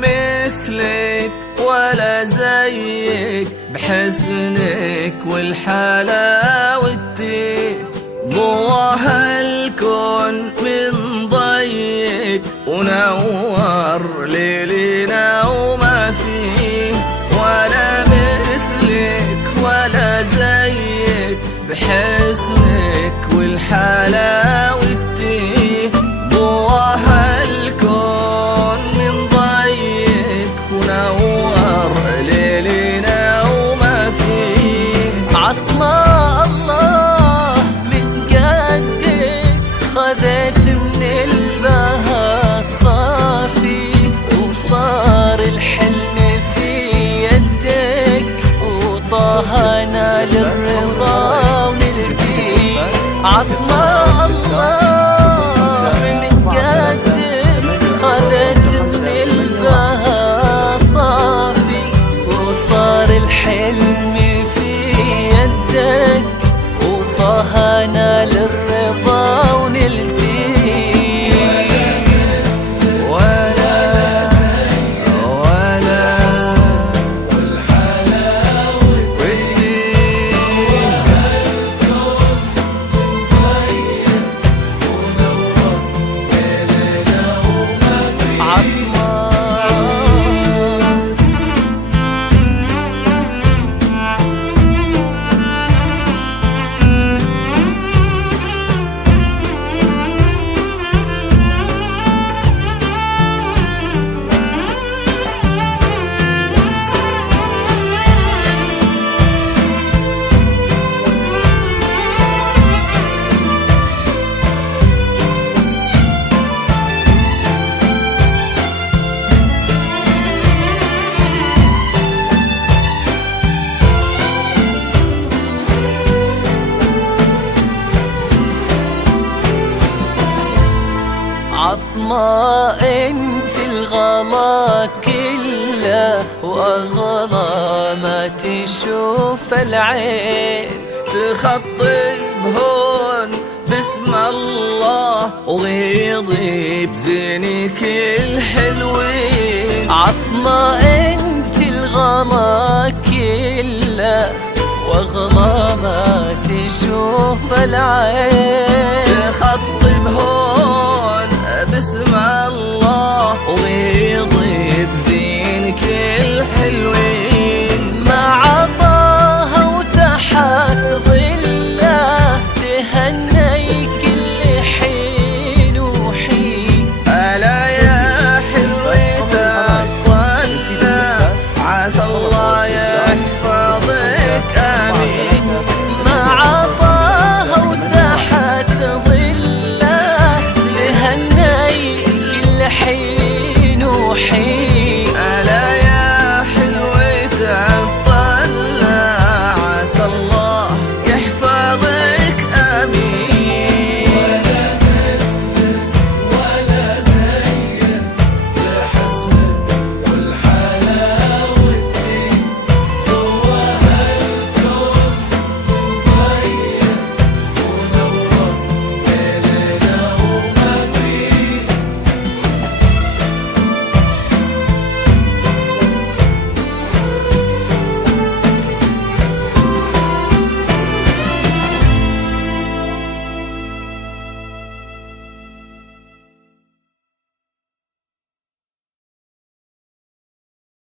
مثلك ولا زيك بحسنك والحلاوتك، ضواها الكون من ضيق ونور ليلنا وما فيه، ولا مثلك ولا زيك بحسنك والحلاوتك، ضواها الكون من ضيق ونور ليلنا وما فيه. عصماء الله من قدك خذت من البها الصافي، وصار الحلم في يدك وطهنا للرضا ونلقيه. عصماء الله من قدك خذت من البها صافي، وصار الحلم في يدك وطهنا للرضا ونلتيه. ولا عصماء انت الغلا كله واغلى ما تشوف العين، تخطي بهون باسم الله وغيضي بزينك الحلوين. عصماء انت الغلا كله واغلى ما تشوف العين، تخطي بهون باسم الله وغيضي